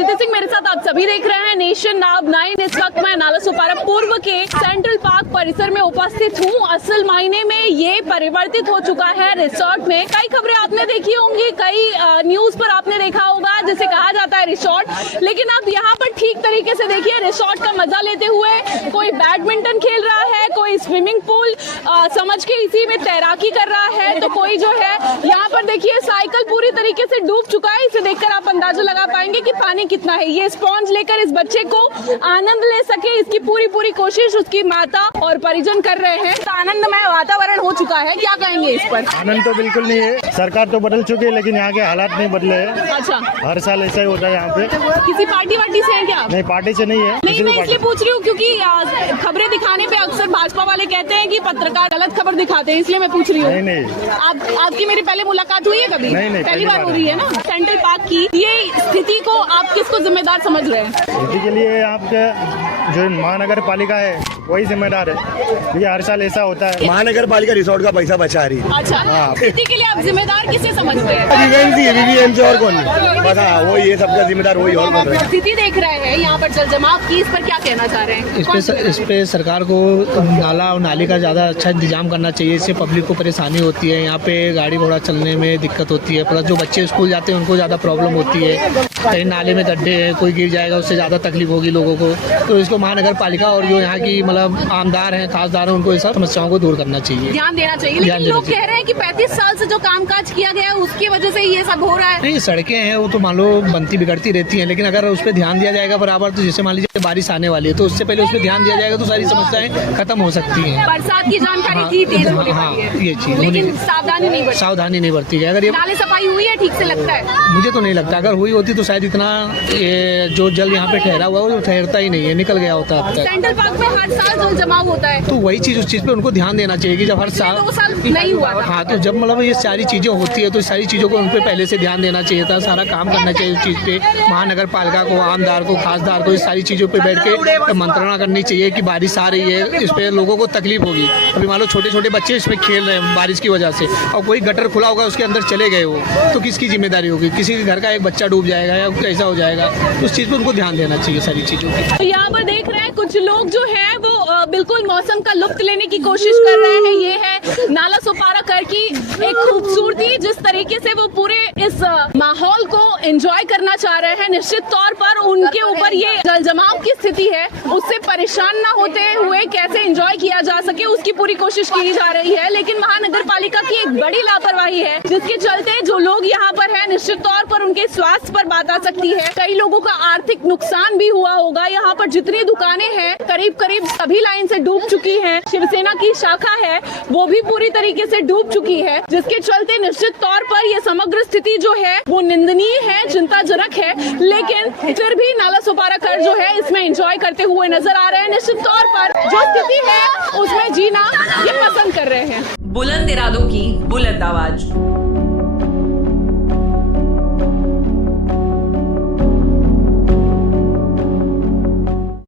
अदिति सिंह मेरे साथ, आप सभी देख रहे हैं नेशन नाउ 9। इस वक्त मैं नालासोपारा पूर्व के सेंट्रल पार्क परिसर में उपस्थित हूँ। असल मायने में ये परिवर्तित हो चुका है रिसोर्ट में। कई खबरें आपने देखी होंगी, कई न्यूज पर आपने देखा होगा जिसे कहा जाता है रिसोर्ट, लेकिन आप यहाँ पर ठीक तरीके से देखिए रिसोर्ट का मजा लेते हुए कोई बैडमिंटन खेल रहा है, कोई स्विमिंग पूल समझ के इसी में तैराकी कर रहा है, तो कोई जो है यहाँ पर देखिए साइकिल पूरी तरीके से डूब चुका है। इसे देखकर आप अंदाजा लगा पाएंगे कि पानी कितना है। ये स्पॉन्ज लेकर इस बच्चे को आनंद ले सके, इसकी पूरी कोशिश उसकी माता और परिजन कर रहे हैं। तो आनंदमय वातावरण हो चुका है, क्या कहेंगे इस पर? आनंद तो बिल्कुल नहीं है, सरकार तो बदल चुकी है लेकिन यहाँ के हालात नहीं बदले हैं। अच्छा, हर साल ऐसा ही होता है यहाँ पे। किसी पार्टी वार्टी से हैं क्या आप? नहीं, पार्टी से नहीं है। नहीं, मैं इसलिए पूछ रही हूँ क्योंकि खबरें दिखाने पे अक्सर भाजपा वाले कहते हैं कि पत्रकार गलत खबर दिखाते हैं, इसलिए मैं पूछ रही हूँ। नहीं, आपकी मेरी पहले मुलाकात हुई है कभी? नहीं, पहली बार हो रही है ना। सेंट्रल पार्क की ये स्थिति को आप किसको जिम्मेदार समझ रहे हैं? स्थिति के लिए आपके जो महानगर पालिका है वही जिम्मेदार है, क्योंकि हर साल ऐसा होता है। महानगर पालिका रिसोर्ट का पैसा बचा रही है। अच्छा, स्थिति के लिए आप जिम्मेदार किसे समझ रहे हैं? वीवीएमसी और कौन? बस हाँ, वो ये सबका जिम्मेदार वही और कौन है? स्थिति देख रहे हैं यहाँ पर जल जमाव की, इस पर क्या कहना चाह रहे हैं? इस पे सरकार को नाला और नाली का ज़्यादा अच्छा इंतजाम करना चाहिए। इससे पब्लिक को परेशानी होती है, यहाँ पे गाड़ी घोड़ा चलने में दिक्कत होती है, प्लस जो बच्चे स्कूल जाते हैं उनको ज़्यादा प्रॉब्लम होती है। कहीं नाले में गड्ढे हैं, कोई गिर जाएगा उससे ज़्यादा तकलीफ होगी लोगों को। तो इसको महानगर पालिका और जो यहाँ की मतलब आमदार हैं, खासदार हैं, उनको इस सब समस्याओं को दूर करना चाहिए, ध्यान देना चाहिए। लेकिन लोग कह रहे हैं कि 35 साल से जो कामकाज किया गया है उसकी वजह से ये सब हो रहा है। नहीं, सड़कें हैं वो तो मान लो बनती बिगड़ती रहती हैं, लेकिन अगर उस पर ध्यान दिया जाएगा बराबर, तो जैसे मान लीजिए बारिश आने वाली है तो उससे पहले उस पर ध्यान दिया जाएगा तो सारी समस्याएं खत्म हो सकती हैं। बरसात की जानकारी थी, तेज होने वाली है, ये चीज लेकिन सावधानी नहीं बरती। अगर ये नाले सफाई हुई है ठीक से लगता है? मुझे तो नहीं लगता, अगर हुई होती तो शायद इतना जो जल यहाँ पे ठहरा हुआ है वो ठहरता ही नहीं है, निकल गया होता अब तक। सेंट्रल पार्क में हर साल जल जमाव होता है, तो वही चीज उस चीज पे उनको ध्यान देना चाहिए कि जब हर साल 2 साल नहीं हुआ था। हाँ, तो जब मतलब ये सारी चीजें होती है तो सारी चीजों को उन पे पहले से ध्यान देना चाहिए था, सारा काम करना चाहिए उस चीज पे। महानगर पालिका को, आमदार को, खासदार को इस सारी चीजों पे बैठ के मंत्रणा करनी चाहिए कि बारिश आ रही है, इस पे लोगों को तकलीफ होगी। अभी मान लो छोटे छोटे बच्चे इसमें खेल रहे हैं बारिश की वजह से, और कोई गटर खुला होगा उसके अंदर चले गए हो तो किसकी जिम्मेदारी होगी? किसी के घर का एक बच्चा डूब जाएगा या कैसा हो जाएगा, तो उस चीज पे उनको ध्यान देना चाहिए सारी चीजों की। तो यहाँ पर देख रहे हैं कुछ लोग जो है वो बिल्कुल मौसम का लुत्फ लेने की कोशिश कर रहे हैं। ये है नालासोपारा कर की एक खूबसूरती, जिस तरीके से वो पूरे इस माहौल को एंजॉय करना चाह रहे हैं। निश्चित तौर पर उनके ऊपर ये जल जमाव की स्थिति है, उससे परेशान ना होते हुए कैसे एंजॉय किया जा सके उसकी पूरी कोशिश की जा रही है। लेकिन महानगर पालिका की एक बड़ी लापरवाही है, जिसके चलते जो लोग यहाँ पर हैं निश्चित तौर पर उनके स्वास्थ्य पर बात आ सकती है। कई लोगों का आर्थिक नुकसान भी हुआ होगा। यहाँ पर जितनी दुकानें हैं करीब सभी लाइन से डूब चुकी हैं। शिवसेना की शाखा है वो भी पूरी तरीके से डूब चुकी है, जिसके चलते निश्चित तौर पर ये समग्र स्थिति जो है वो निंदनीय है, चिंताजनक है। लेकिन फिर भी नालासोपारा कर जो है इसमें एंजॉय करते हुए नजर आ रहे हैं। निश्चित तौर पर जो स्थिति है उसमें जीना ये पसंद कर रहे हैं। बुलंद इरादों की बुलंद आवाज,